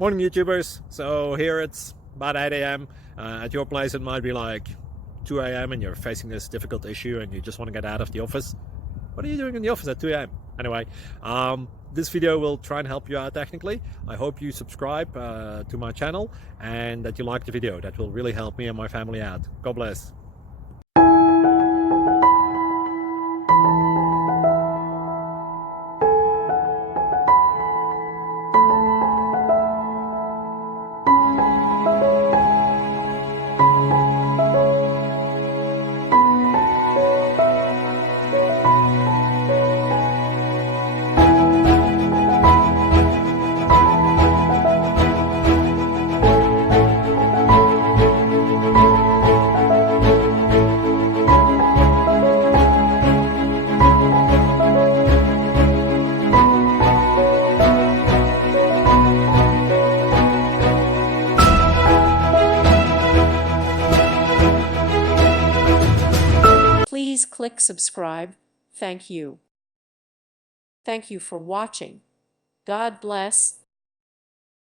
Morning YouTubers. So here it's about 8 a.m. At your place it might be like 2 a.m. and you're facing this difficult issue and you just want to get out of the office. What are you doing in the office at 2 a.m.? Anyway, this video will try and help you out technically. I hope you subscribe to my channel and that you like the video. That will really help me and my family out. God bless. Please click subscribe. Thank you. Thank you for watching. God bless.